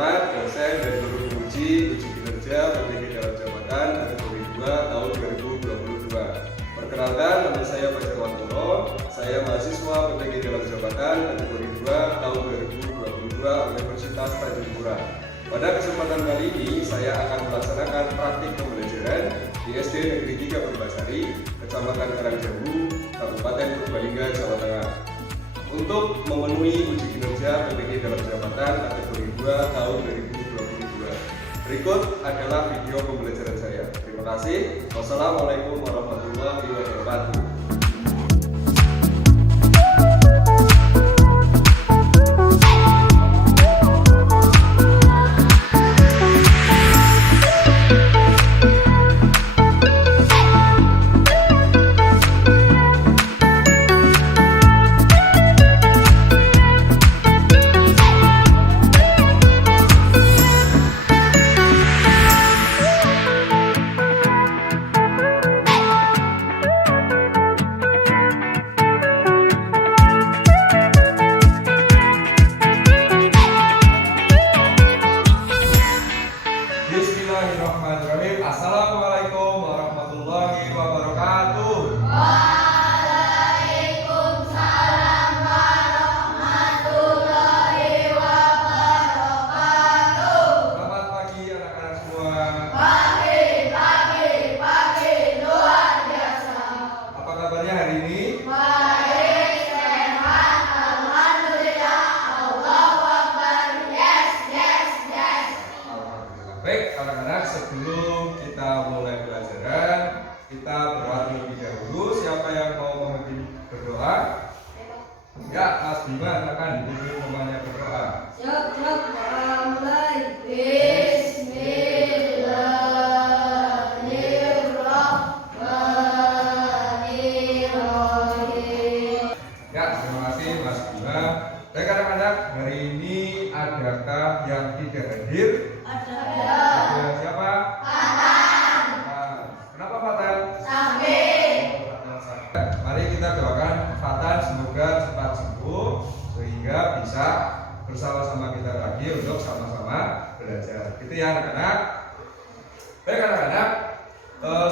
Muhammad, dosen dan guru penguji uji kinerja PTG dalam jabatan kategori 2 tahun 2022. Perkenalkan, nama saya Fajar Wantono. Saya mahasiswa PTG dalam jabatan kategori 2 tahun 2022 Universitas Tanjung Pura. Pada kesempatan kali ini, saya akan melaksanakan praktik pembelajaran di SD Negeri 3 Purbasari, Kecamatan Karangjawu, Kabupaten Purbalingga, Jawa Tengah, untuk memenuhi uji kinerja PTG dalam jabatan kategori 2 tahun 2022. Berikut adalah video pembelajaran saya. Terima kasih. Wassalamualaikum warahmatullahi wabarakatuh. Bismillahirrahmanirrahim. Assalamualaikum warahmatullahi wabarakatuh. Waalaikumsalam warahmatullahi wabarakatuh. Selamat pagi anak-anak semua. Pagi, luar biasa. Apa kabarnya hari ini? Baik, sehat, alhamdulillah, Allahu Akbar. Yes. Alhamdulillah. Baik anak-anak, sebelum kita mulai pelajaran, kita berdoa terlebih dahulu. Siapa yang mau memimpin berdoa? Ya, Mas Bima, silakan dipimpin namanya berdoa. Siap, mulai. Bismillahirrahmanirrahim. Ya, terima kasih Mas Bima. Baik anak-anak, hari ini adakah yang tidak hadir? Ada. Ada siapa? Fatan. Kenapa Fatan? Sakit. Mari kita doakan Fatan semoga cepat sembuh sehingga bisa bersama-sama kita lagi untuk sama-sama belajar. Gitu ya anak-anak. Baik anak-anak,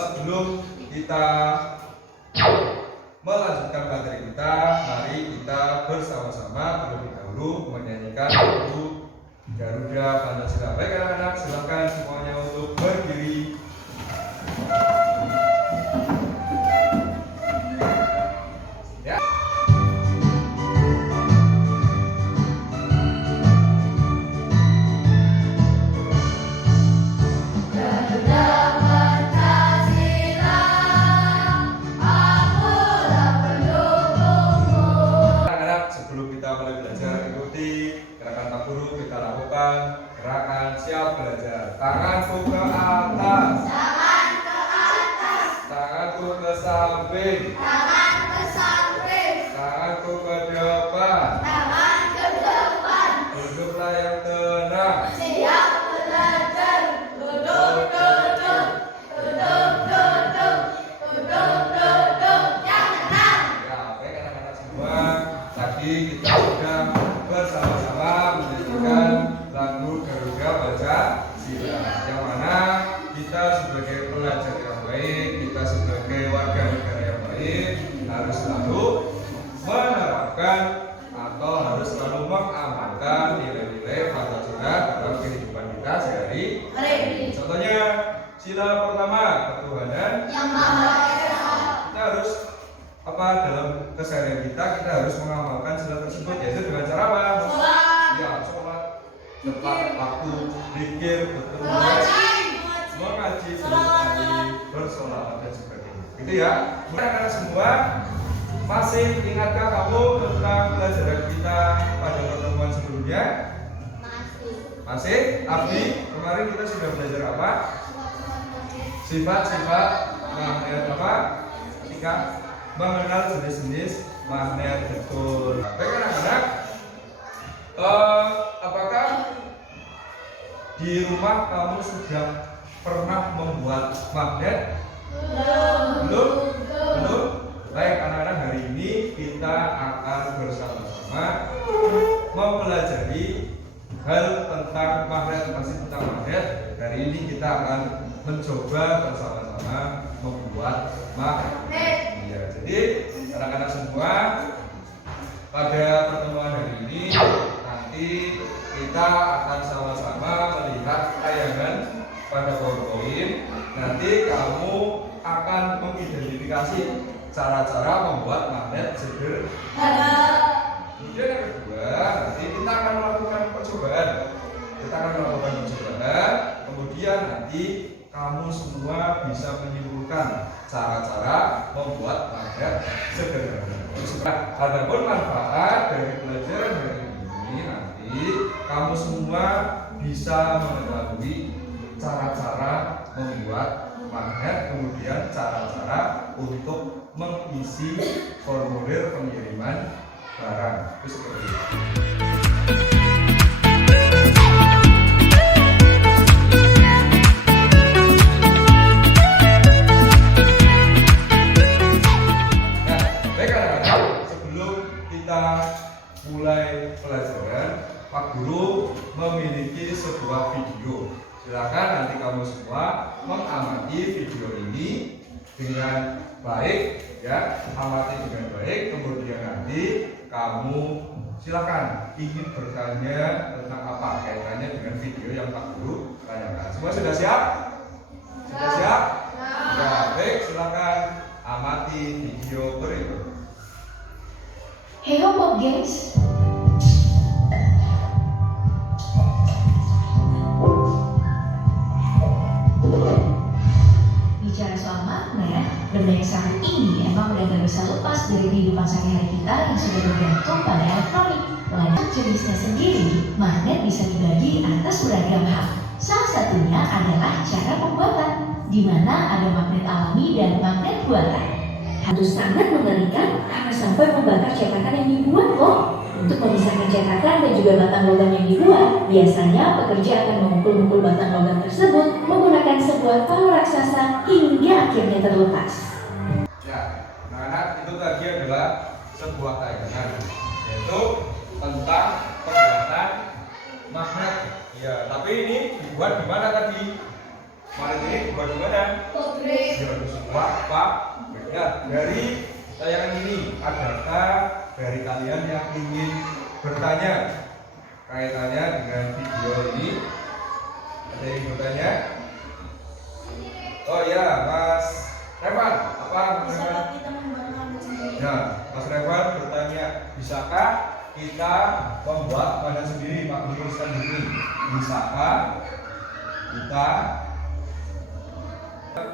sebelum kita melanjutkan materi kita, mari kita bersama-sama terlebih dahulu menyanyikan lagu Garuda Pancasila. Baik anak-anak, silakan semuanya untuk berdiri. Ya. Garuda Pancasila, akulah pendukungmu. Anak-anak, sebelum kita mulai belajar, ikuti gerakan Pak Guru. Kita lakukan gerakan siap belajar. Tanganku ke atas, Tangan ke atas, tanganku ke samping, tangan ke samping, tanganku ke depan. tangan ke depan. Duduklah yang tenang. Siap belajar. Duduk. Yang tenang. Ya, baik anak-anak semua. Tadi kita sudah bersama-sama menyanyikan lagu Garuda Pancasila, yang mana kita sebagai pelajar yang baik, kita sebagai warga negara yang baik harus selalu menerapkan atau harus selalu mengamalkan nilai-nilai Pancasila dalam kehidupan kita sehari-hari. Contohnya sila pertama, ketuhanan Yang Maha Esa. kita harus dalam keseharian kita harus mengamalkan sila tersebut, yaitu dengan cara apa? Sholat. Ya, sholat tepat waktu, zikir, betul, mengaji, bersolawat dan sebagainya. Gitu ya. Anak-anak semua, masih ingatkah kamu tentang pelajaran kita pada pertemuan sebelumnya? Masih? Abdi, kemarin kita sudah belajar apa? Sifat-sifat magnet apa? Ketika mengenal jenis-jenis magnet, betul. Baik anak-anak, apakah di rumah kamu sudah pernah membuat magnet? Belum? Baik anak-anak, hari ini kita akan bersama-sama mempelajari hal tentang magnet, masih tentang magnet. Hari ini kita akan mencoba bersama-sama membuat magnet. Ya, jadi anak-anak semua, pada pertemuan hari ini nanti kita akan sama-sama melihat tayangan pada PowerPoint. Nanti kamu akan mengidentifikasi cara-cara membuat magnet sederhana. Kemudian yang kedua, nanti kita akan melakukan percobaan. Kemudian nanti kamu semua bisa menyimpulkan cara-cara membuat magnet sederhana. Adapun manfaat dari pelajaran hari ini, nanti kamu semua bisa mengetahui cara-cara membuat magnet, kemudian cara-cara untuk mengisi formulir pengiriman barang. Itu seperti itu. Nah, baik anak-anak, sebelum kita mulai pelajaran, Pak Guru memiliki sebuah video. Silakan nanti kamu semua mengamati video ini dengan baik, ya, amati dengan baik. Kemudian nanti kamu silakan ingin bertanya tentang apa kaitannya dengan video yang Pak Guru tanyakan. Semua sudah siap? Sudah siap? Ya, baik, silakan amati video berikut. Hey Homework Games. Bicara soal magnet, benda yang sangat ini emang udah gak bisa lepas dari kehidupan sehari-hari kita yang sudah bergantung pada elektronik. Banyak jenisnya sendiri, magnet bisa dibagi atas beragam hal. Salah satunya adalah cara pembuatan, di mana ada magnet alami dan magnet buatan. Itu sangat mengerikan karena sampai membakar cetakan yang dibuat loh. Untuk memisahkan cetakan dan juga batang logam yang dibuat, biasanya pekerja akan memukul-mukul batang logam tersebut menggunakan sebuah palu raksasa hingga akhirnya terlepas. Ya, anak-anak, itu tadi adalah sebuah tayangan, yaitu tentang pembuatan magnet. Ya, tapi ini dibuat di mana tadi? Magnet ini dibuat di mana? Ya, di sebuah pabrik. Ya, dari tayangan ini, adakah dari kalian yang ingin bertanya kaitannya dengan video ini? Ada yang bertanya? Oh ya, Mas Revan, apa Mas Revan? Kita membuat magnet sendiri. Nah, Mas Revan bertanya, bisakah kita membuat magnet sendiri? Pak Guru tuliskan di sini. Bisakah kita?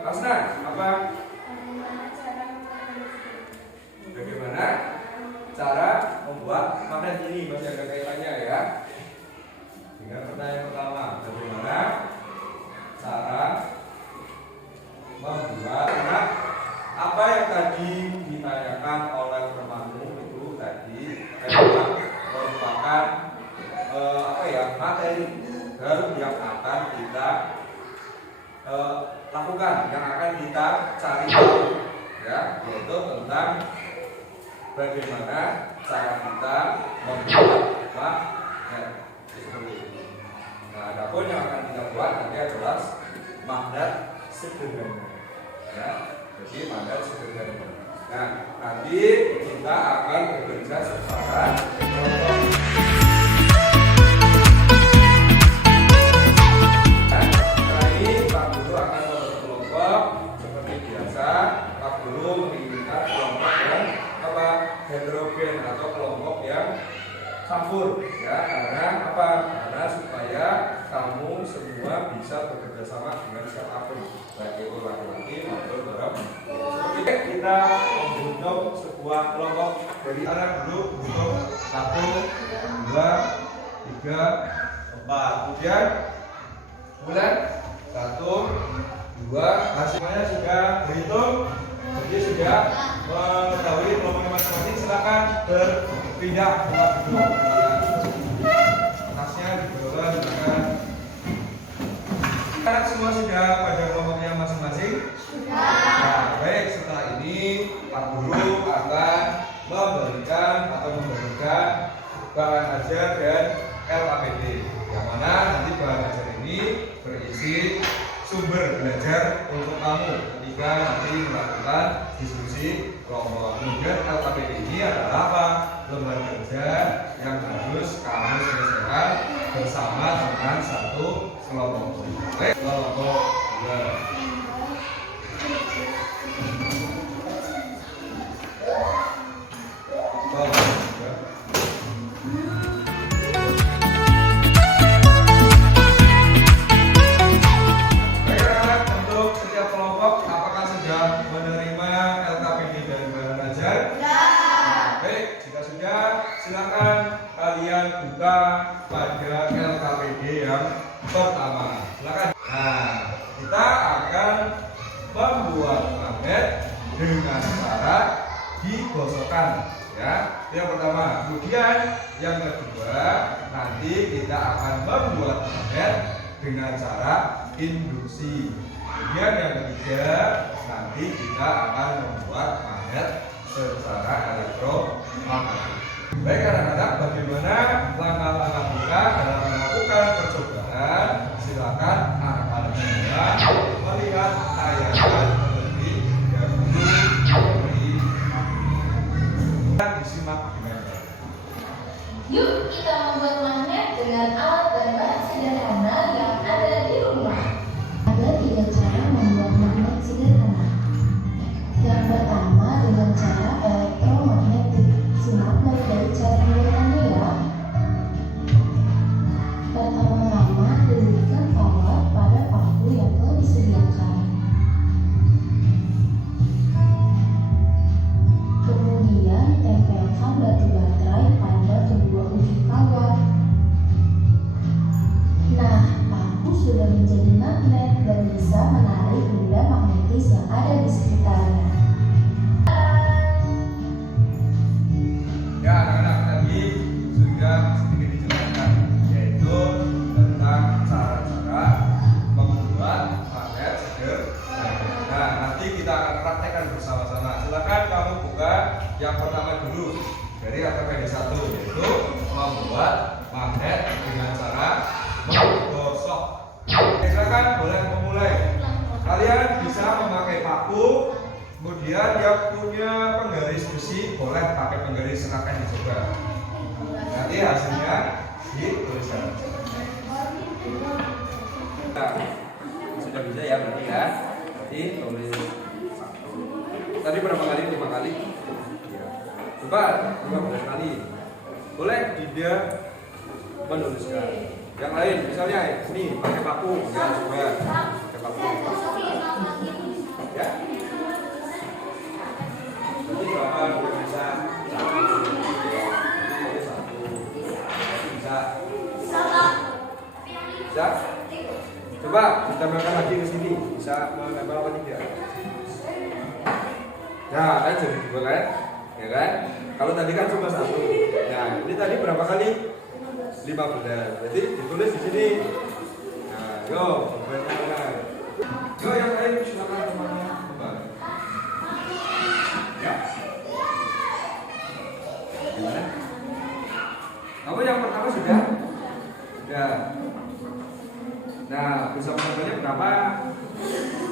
Asna, apa? Bagaimana cara membuat magnet ini? Masih ada kaitannya ya dengan pertanyaan pertama. Bagaimana cara membuat magnet? Apa yang tadi ditanyakan oleh temanmu itu tadi adalah merupakan materi baru yang akan kita lakukan, yang akan kita cari tahu, ya, yaitu tentang bagaimana cara kita membuat magnet seperti ini. Nah, adapun yang akan kita buat nanti adalah magnet sederhana, ya. Jadi magnet sederhana. Nah, nanti kita akan bekerja secara kelompok. Setelah ini Pak Guru akan membentuk kelompok seperti biasa. Pak Guru menginginkan kelompok yang heterogen atau kelompok yang campur, ya, karena apa? Karena supaya kamu semua bisa bekerja sama dengan siapapun, baik itu laki-laki maupun perempuan. Seperti kita membentuk sebuah kelompok dari anak dulu, bentuk 1, 2, 3, 4. Kemudian mulai 1, 2, hasilnya sudah berhitung, jadi sudah mengetahui kelompok masing-masing. Silakan berpindah tempat duduk. Tasnya dibawa, silakan. Anak semua sudah pada kelompoknya masing-masing? Sudah. Nah, baik, setelah ini Pak Guru akan memberikan atau membagikan bahan ajar dan LKPD. sumber belajar untuk kamu ketika nanti melakukan diskusi kelompok. Kemudian LKPD ini adalah apa? Lembar kerja yang harus kamu selesaikan bersama dengan satu kelompok. Baik, kelompok 2. Silakan kalian buka pada LKPD yang pertama. Silakan. Nah, kita akan membuat magnet dengan cara digosokkan, ya. Itu yang pertama. Kemudian yang kedua, nanti kita akan membuat magnet dengan cara induksi. Kemudian yang ketiga, nanti kita akan membuat magnet secara elektromagnetik. Baik anak-anak, bagaimana langkah-langkah kita dalam melakukan percobaan? Silakan anak-anak semua melihat tayangan terlebih dahulu dan disimak dengan baik. Yuk kita membuat magnet dengan alat dan bahan sederhana yang ada di rumah. Ada 3 cara membuat magnet sederhana. Yang pertama dengan cara elektromagnetik. Simak dari cara pembuatannya ya. Pertama-tama dirikan power pada paku yang telah disediakan. Kemudian tempelkan batu baterai pada kedua ujung power. Nah, paku sudah menjadi magnet dan bisa menarik benda magnetis yang ada di sekitarnya. Ya anak-anak, tadi sudah sedikit dijelaskan, yaitu tentang cara-cara membuat magnet sederhana. Nah, nanti kita akan praktekkan bersama-sama. Silakan kamu buka yang pertama dulu dari LKPD 1, yaitu membuat magnet dengan cara menggosok. Silakan boleh memulai. Kalian bisa memakai paku. Kemudian yang punya penggaris besi boleh pakai penggaris, silakan dicoba. Nanti hasilnya dituliskan. Nah, sudah bisa ya berarti ya. Nanti tulis 1. Tadi berapa kali? 5 kali. Ya. Coba 15 kali. Boleh tidak menuliskan. Yang lain misalnya ini pakai paku, ya coba pakai paku. Ya. Jadi berapa bisa? 1, 2, 3, 4, 5, 6, 7, 8, 9, 10. Bisa? Coba ditambahkan lagi ke sini. Bisa menambah apa tidak? Ya, kan jadi 2 kan? Ya kan? Kalau tadi kan cuma 1. Nah, ini tadi berapa kali? 15. Berarti ditulis di sini. Nah, yo, coba. Yo, yang lain silakan teman-teman. Ya. Gimana? Kamu yang pertama sudah? Sudah. Nah, bisa menempelnya berapa?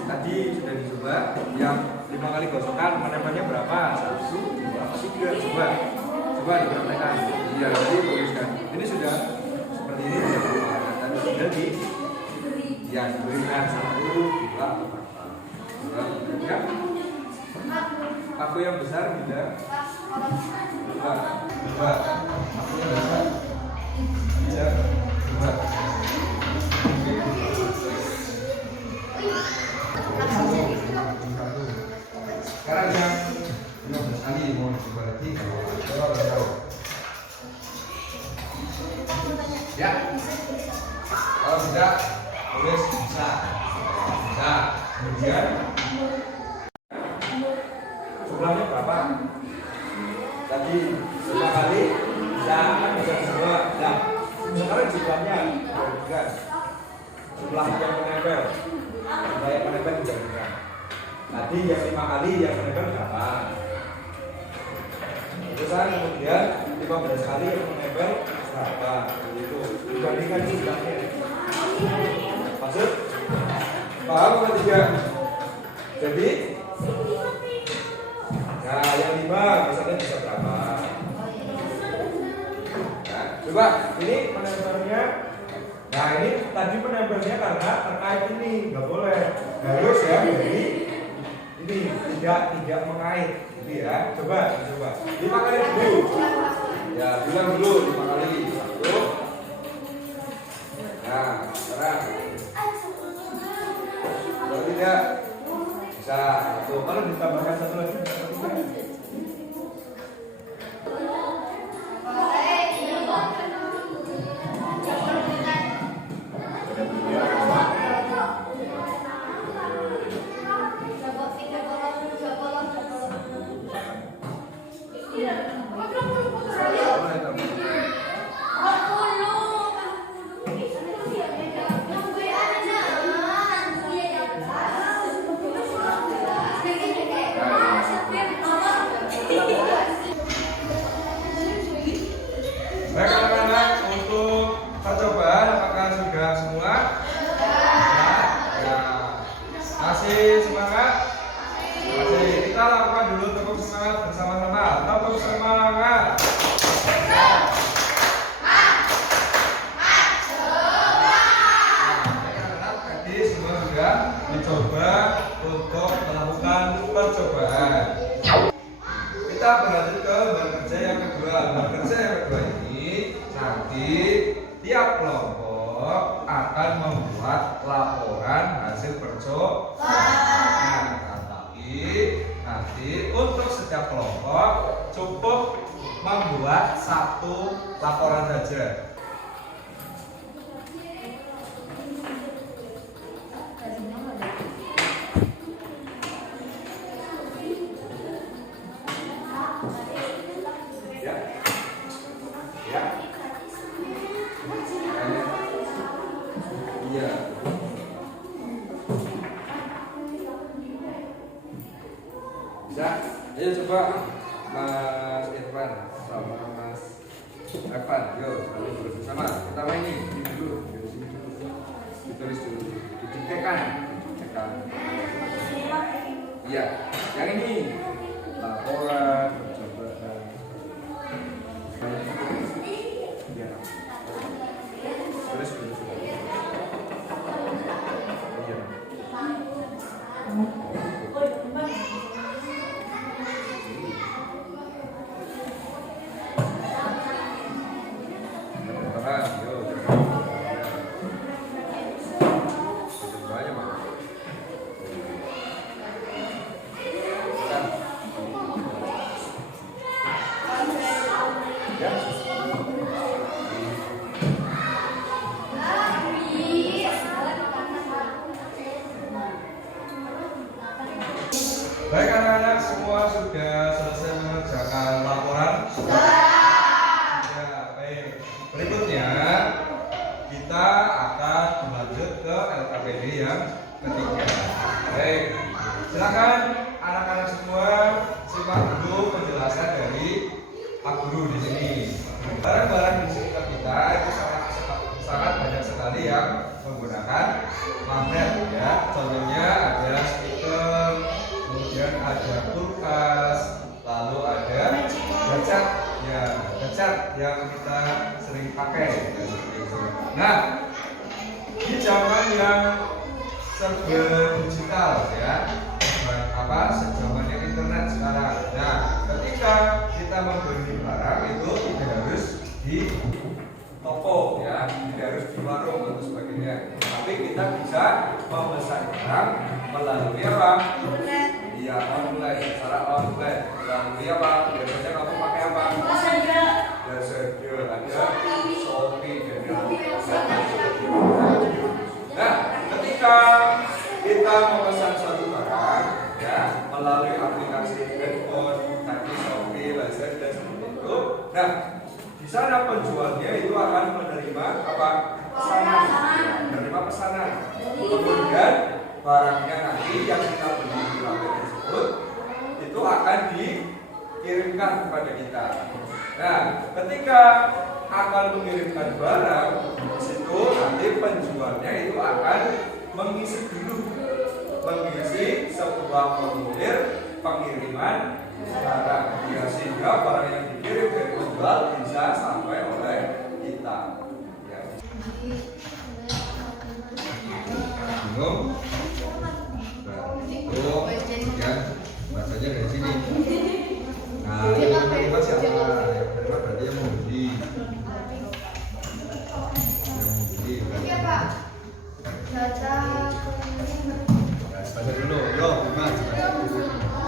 Tadi sudah dicoba. Yang 5 kali gosokan menempelnya berapa? 1, 2, 3. Coba. Coba dipraktekkan. Iya, nanti tuliskan. Ini sudah seperti ini sudah berubah. Tadi sudah di ya diberikan 1, 2, 3. Ya. Paku yang besar tidak? Coba. Paku yang besar tidak? Coba. Sekarang yang 15 kali mau coba lagi. Coba tahu. Ya. Kalau tidak, tulis bisa. Bisa. Kemudian jumlahnya berapa? Tadi 5 kali bisa kan bisa semua. Nah, sekarang jumlahnya bukan jumlah yang menempel. Jumlah yang menempel juga bukan. Tadi yang 5 kali yang menempel berapa? Terusan kemudian 15 kali yang menempel berapa? Itu dibandingkan jumlahnya. Maksud Paham apa tidak? Jadi, nah yang 5 misalnya bisa berapa? Nah, coba ini penempelnya. Nah ini tadi penempelnya karena terkait ini nggak boleh harus ya. Jadi ini tidak mengait, gitu ya. Coba 5 kali dulu. Ya bilang dulu 5 kali. 1. Nah sekarang. Kalau tidak bisa. Tuh kalau ditambahkan 1 lagi. Baik anak-anak, untuk percobaan apakah sudah semua? Ya. Masih semangat? Masih. Kita lakukan dulu tepuk semangat bersama-sama. Tepuk semangat. Anak-anak tadi semua sudah mencoba untuk melakukan percobaan. Kita berlanjut ke lembar kerja yang kedua. Lembar kerja yang kedua ini nanti tiap kelompok akan membuat laporan hasil percobaan. Nah, tapi nanti untuk setiap kelompok cukup membuat 1 laporan saja. Iya. Bisa? Ayo coba Mas Irfan sama Mas Evan. Yuk, bersama. Kita main ini dulu. Ditulis dulu. Dicekkan. Iya. Yang ini laporan percobaan. Iya. Tulis dulu. Baik anak-anak, semua sudah selesai mengerjakan laporan? Sudah. Baik. Berikutnya kita akan berlanjut ke LKPD yang ketiga. Baik. Silakan anak-anak semua simak dulu penjelasan dari Pak Guru di sini. Barang-barang di sekitar kita itu sangat banyak sekali yang menggunakan magnet ya. Contohnya ada speaker, kemudian ada kulkas, lalu ada kacat ya, kacat yang kita sering pakai ya, seperti itu. Nah, di zaman yang serba digital ya, zamannya internet sekarang. Nah, ketika kita membeli barang itu tidak harus di toko ya, tidak harus di warung atau sebagainya, tapi kita bisa memesan barang melalui apa? Iya, online, secara online. Melalui apa? Biasanya kamu pakai apa? Messenger. Ada Shopee dan nah, ketika kita memesan suatu barang ya melalui aplikasi handphone, tadi Shopee, Lazada seperti itu. Nah, di sana penjualnya itu akan menerima apa? Pesanan. Menerima pesanan. Kemudian barangnya nanti yang kita beli di aplikasi tersebut itu akan dikirimkan kepada kita. Nah, ketika akan mengirimkan barang, situ nanti penjualnya itu akan mengisi dulu, mengisi sebuah formulir pengiriman barang, ya, sehingga barang yang dikirim dari penjual bisa sampai oleh kita. Ya. Bingung? Nah, itu ya bahasanya dari sini. Nah, yang terima siapa? Yang terima berarti yang membeli. Yang membeli. Pak. Data Nah, baca dulu. Yo, Mas.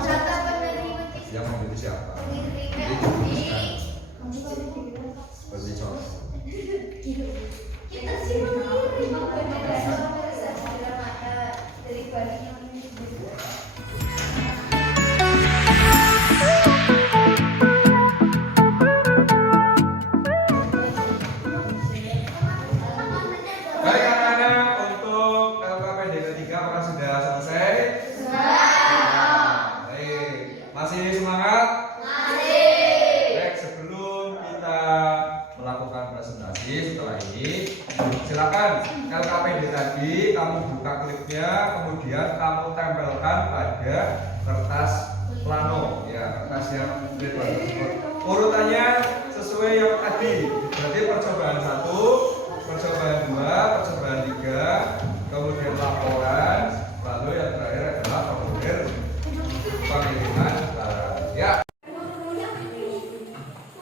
data penerima Yang membeli siapa? Seperti contoh. kita sih mengirim dari balik yang Baik anak-anak, untuk LKPD ketiga apakah sudah selesai? Baik, masih semangat? Baik, sebelum kita melakukan presentasi setelah ini, silakan LKPD tadi kamu buka klipnya, kemudian kamu tempelkan pada kertas plano, ya, kertas yang grade 1 tersebut. Urutannya sesuai yang tadi, berarti percobaan 1, percobaan 2, percobaan 3, kemudian laporan, lalu yang terakhir adalah formulir pengiriman barang. Ya.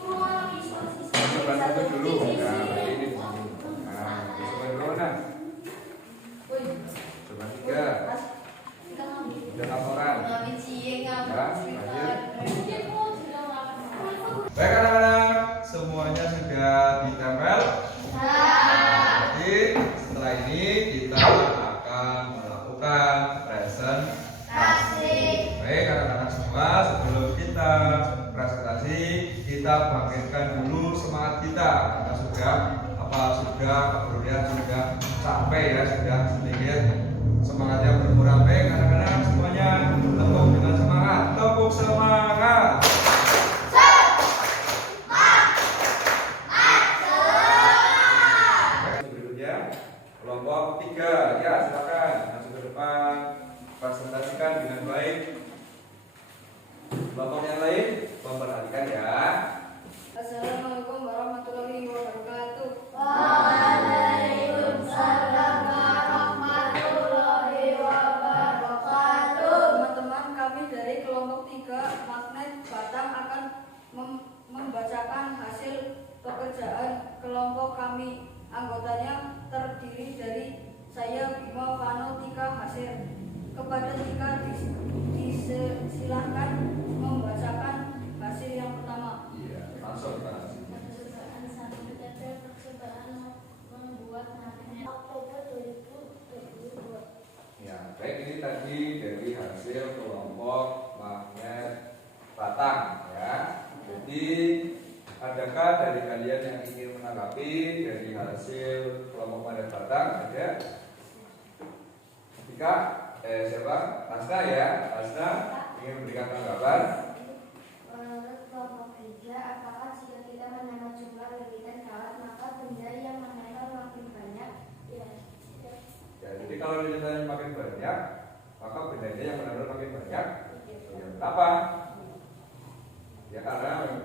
Percobaan 1 dulu. Nah, berarti ini di sini. Nah, percobaan 2 mana? Percobaan 3. Dan laporan. Baik anak-anak, semuanya sudah ditempel. Jadi setelah ini kita akan melakukan presentasi. Baik anak-anak semua, sebelum kita presentasi, kita bangkitkan dulu semangat kita. Karena sudah kemudian sudah sampai ya, sudah sedikit semangatnya berkurang. Baik anak-anak semuanya, tepuk dengan semangat, tepuk semangat. Kelompok 3, ya silakan maju ke depan, presentasikan dengan baik. Kelompok yang lain, memperhatikan ya. Assalamualaikum warahmatullahi wabarakatuh. Waalaikumsalam warahmatullahi wabarakatuh. Teman-teman kami dari kelompok 3 Magnet Batang akan membacakan hasil pekerjaan kelompok kami. Anggotanya terdiri dari saya Bima Vano Tika Hasir. Kepada Tika disilahkan membacakan hasil yang pertama. Iya, langsung Pak. Percobaan 1 mencapai percobaan membuat magnet Oktober 2022. Ya, baik ini tadi dari hasil kelompok Magnet Batang ya. Jadi adakah dari kalian yang ingin menanggapi dari hasil kelompok Magnet Batang? Ada? Tika? Siapa? Asna ya? Asna ingin memberikan tanggapan? Menurut kelompok 3, apakah jika kita menambah jumlah lebihan karat maka benda yang menempel makin banyak? Ya. Ya, jadi kalau lebihannya makin banyak, maka bendanya yang menempel makin banyak. Ya, kenapa? Ya karena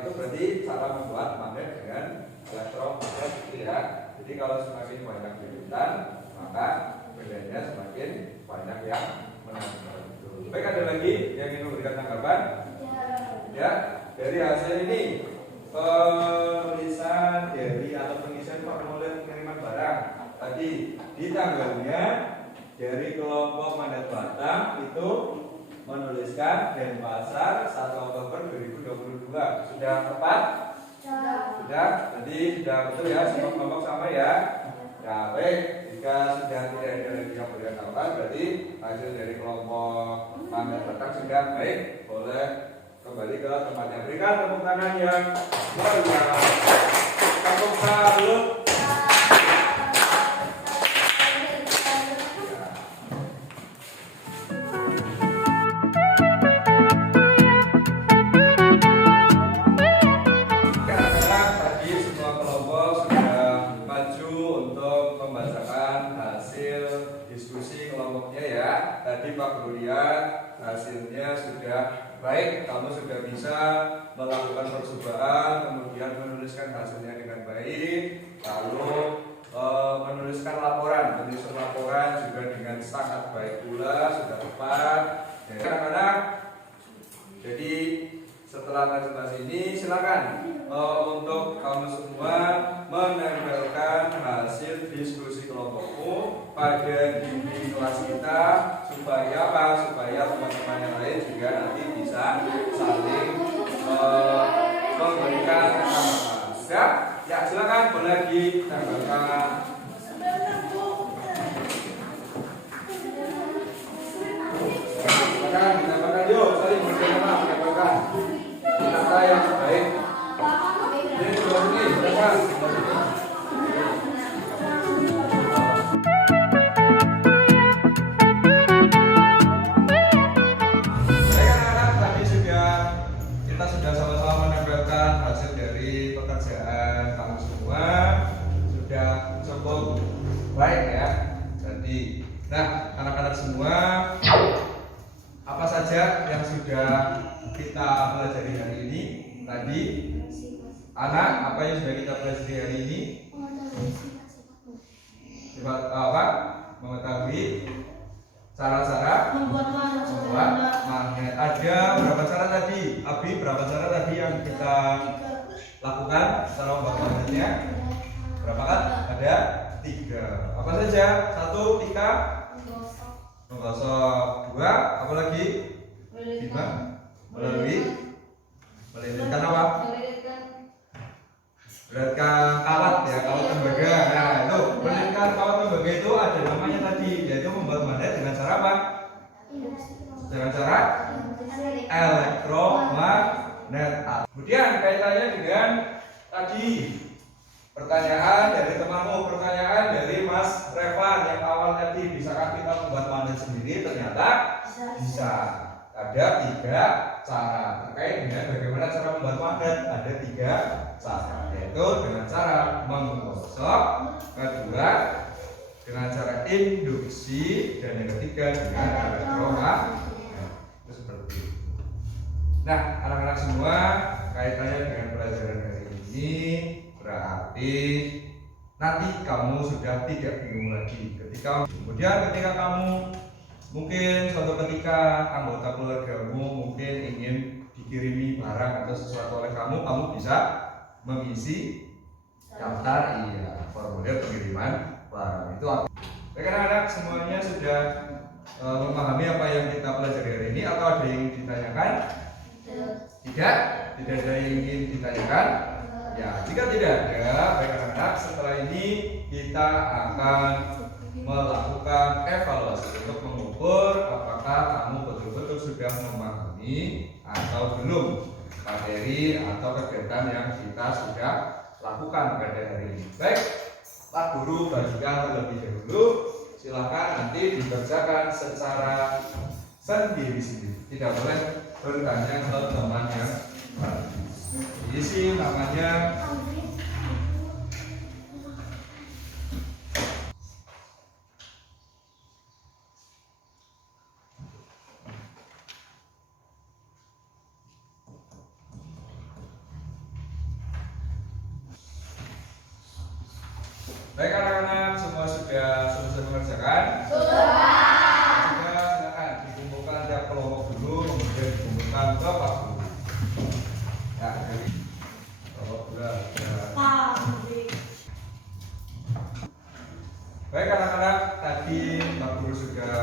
itu berarti cara membuat magnet dengan elektromagnet gitu ya. Jadi kalau semakin banyak lebihan, maka bendanya semakin banyak yang menempel. Baik, ada lagi yang ingin memberikan tanggapan? Ya, dari hasil ini penulisan dari atau pengisian formulir pengiriman barang tadi di tanggalnya dari kelompok Magnet Batang itu menuliskan Denpasar 1 Oktober 2022. Sudah tepat? Sudah? Tadi sudah betul ya, semua kelompok sama ya? Ya baik, jika sudah tidak ada lagi yang berikan tanggapan, berarti hasil dari kelompok Magnet Batang sudah baik. Boleh kembali ke tempatnya. Berikan tepuk tangan yang meriah. Tepuk salut. kelompoknya ya. Tadi Pak Guru lihat hasilnya sudah baik, kamu sudah bisa melakukan percobaan, kemudian menuliskan hasilnya dengan baik, lalu menuliskan laporan juga dengan sangat baik pula, sudah tepat. Ya, anak-anak. Jadi setelah presentasi ini silakan untuk kamu semua menempelkan hasil diskusi kelompokmu pada dinding kelas kita supaya apa? Supaya teman-teman yang lain juga nanti bisa saling memberikan tanggapan. Sudah? Ya silakan boleh ditambahkan. Silakan ditambahkan yuk, saling bersama menambahkan kata yang baik. Ini sebelah sini, silakan. Kita sudah sama-sama menempelkan hasil dari pekerjaan kamu semua, sudah cukup baik ya. Jadi, nah anak-anak semua, apa saja yang sudah kita pelajari hari ini? Tadi, anak apa yang sudah kita pelajari hari ini? Apa? Mengetahui cara-cara membuat magnet. Ada berapa cara tadi? Abi, berapa cara tadi yang kita lakukan cara membuat magnetnya? Berapa kan? Ada 3. Apa saja? 1, tika menggosok. 2, apa lagi? Melilitkan apa? Melilitkan kawat ya, kawat tembaga. Nah itu melilitkan kawat tembaga itu ada namanya tadi, yaitu membuat magnet dengan cara apa? Dengan cara elektromagnet. Kemudian kaitannya dengan tadi pertanyaan dari temanmu, pertanyaan dari Mas Revan yang awal tadi, bisakah kita membuat magnet sendiri? Ternyata bisa. Ada 3 cara terkait dengan bagaimana cara membuat magnet. Ada 3 cara, yaitu dengan cara menggosok, kedua dengan cara induksi, dan yang ketiga dengan elektromagnet. Itu seperti itu. Nah, anak-anak semua, kaitannya dengan pelajaran hari ini berarti nanti kamu sudah tidak bingung lagi kemudian ketika kamu mungkin suatu ketika anggota keluargamu mungkin ingin dikirimi barang atau sesuatu oleh kamu bisa mengisi daftar formulir pengiriman barang. Itu anak-anak semuanya sudah memahami apa yang kita pelajari hari ini, atau ada yang ditanyakan? Tidak ada yang ingin ditanyakan. Ya, jika tidak ada, baik anak-anak, setelah ini kita akan melakukan evaluasi untuk mengukur apakah kamu betul-betul sudah memahami atau belum materi atau kegiatan yang kita sudah lakukan pada hari ini. Baik, Pak Guru bagikan terlebih dahulu. Silakan nanti dikerjakan secara sendiri-sendiri. Tidak boleh bertanya ke teman yang baru. Isi namanya baik anak-anak, semua sudah selesai mengerjakan? Sudah. Silakan dikumpulkan tiap kelompok dulu, kemudian dikumpulkan ke Pak Guru. Ya, jadi kelompok dulu. Baik anak-anak, tadi Pak Guru sudah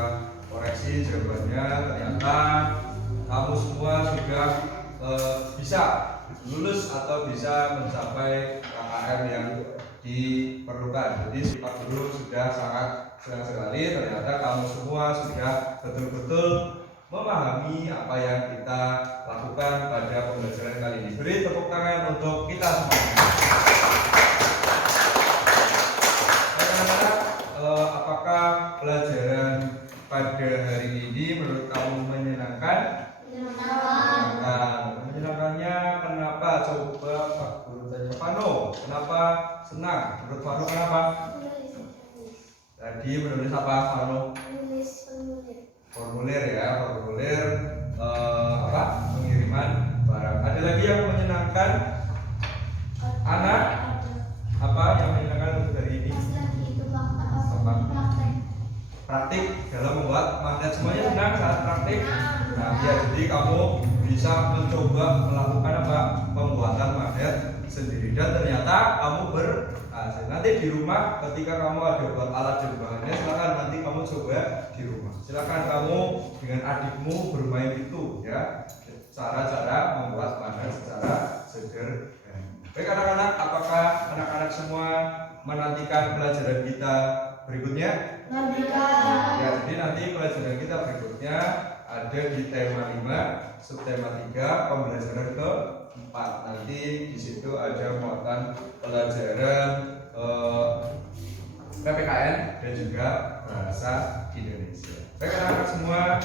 koreksi jawabannya. Ternyata kamu semua sudah bisa lulus atau bisa mencapai KKM yang diperlukan. Jadi Pak Guru sudah sangat senang sekali. Ternyata kamu semua sudah betul-betul memahami apa yang kita lakukan pada pembelajaran kali ini. Beri tepuk tangan untuk kita semuanya. Anak-anak, apakah pelajaran pada hari ini menurut kamu menyenangkan? Menyenangkannya kenapa? Coba Pak Guru tanya. Vano, kenapa senang? Menurut Vano kenapa? Tadi menulis apa Vano? Menulis formulir ya, formulir pengiriman barang. Ada lagi yang menyenangkan? Anak apa yang menyenangkan untuk hari ini? Praktik dalam membuat magnet. Semuanya senang saat praktik. Nah, ya, jadi kamu bisa mencoba melakukan pembuatan magnet sendiri dan ternyata kamu berhasil. Nanti di rumah ketika kamu ada buat alat dan bahannya, silakan nanti kamu coba di rumah. Silakan kamu dengan adikmu bermain itu ya, cara-cara membuat magnet secara sederhana. Baik anak-anak, apakah anak-anak semua menantikan pelajaran kita berikutnya? Ya, jadi nanti pelajaran kita berikutnya ada di tema 5, subtema 3, pembelajaran ke-4. Nanti di situ ada muatan pelajaran PPKN dan juga bahasa Indonesia. Baik anak-anak semua,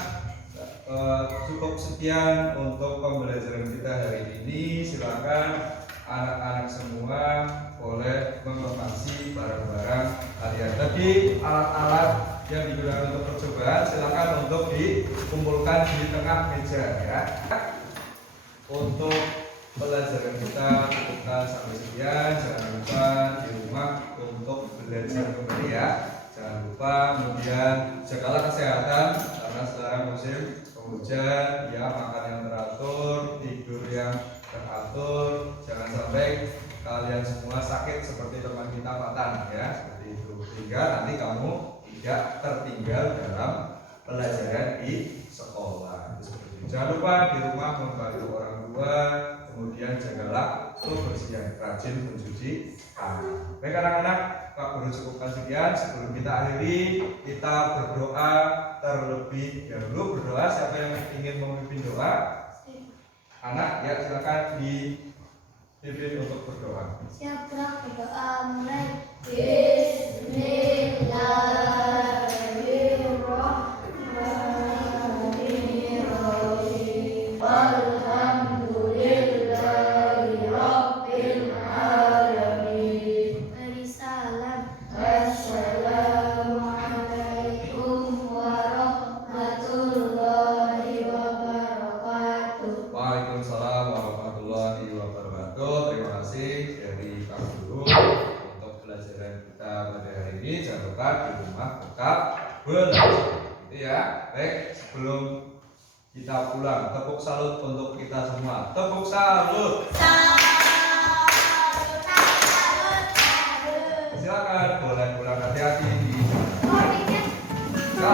cukup sekian untuk pembelajaran kita hari ini. Silakan anak-anak semua boleh mengoperasi barang-barang kalian. Tadi alat-alat yang digunakan untuk percobaan silakan untuk dikumpulkan di tengah meja ya. Untuk pelajaran kita sampai sekian. Jangan lupa di rumah untuk belajar kembali ya. Jangan lupa, kemudian jagalah kesehatan karena sekarang musim penghujan ya, makan yang teratur, tidur yang teratur, jangan sampai kalian semua sakit seperti teman kita Fatan ya, seperti itu, sehingga nanti kamu tidak tertinggal dalam pelajaran di sekolah. Jangan lupa di rumah membantu orang tua, kemudian jagalah kebersihan, rajin mencuci tangan. Baik anak-anak, Pak Guru cukupkan sekian. Sebelum kita akhiri, kita berdoa terlebih dahulu. Berdoa, siapa yang ingin memimpin doa? Anak, ya silakan dipimpin untuk berdoa. Siap, gerak berdoa mulai. Bismillahirrahmanirrahim. Alhamdulillahirabbil alamin. Beri salam. Assalamualaikum warahmatullahi wabarakatuh. Waalaikumsalam warahmatullahi wabarakatuh. Terima kasih dari Pak Guru untuk pelajaran kita pada hari ini. Jangan lupa di rumah tetap belajar, gitu ya. Baik, sebelum kita pulang, tepuk salut untuk kita semua. Tepuk salut. Silakan boleh pulang, hati-hati di jalan. Ya,